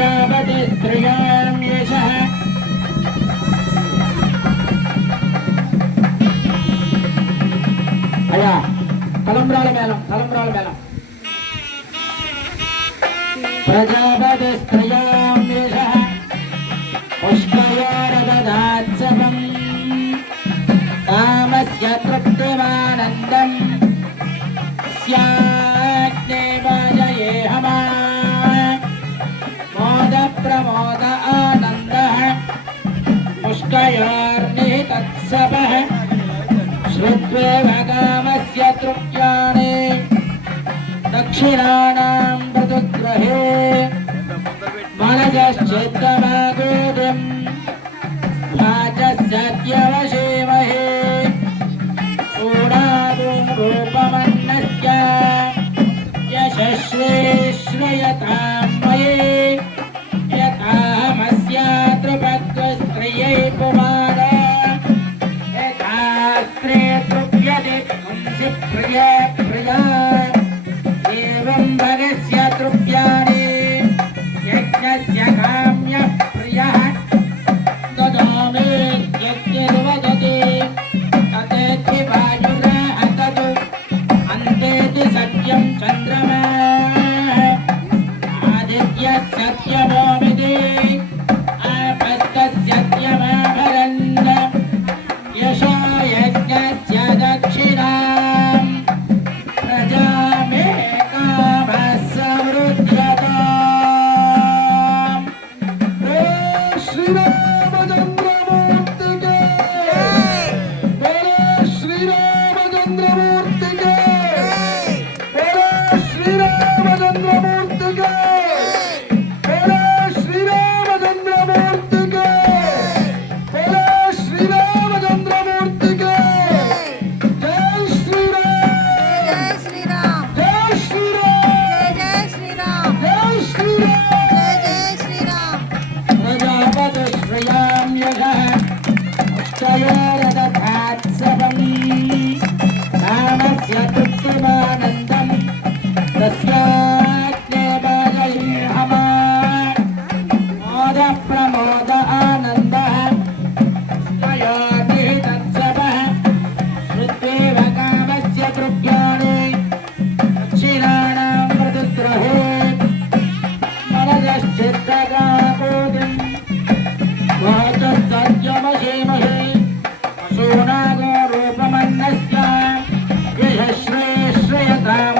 प्रजापतिस्त्रियाम् एषः అయ్యా తలంబ్రాల మేళం తలంబ్రాల మేళం ప్రజాపతి స్త్రియాం దేశ తృప్తిమానందం స్యా దక్షిణానాం ఋతుగ్రహే మనశ్చిత్తమాగోదం వాచస్యవశేమహే ఊడాదుం రూపమన్నస్య. యశస్వేశ్రయతా time.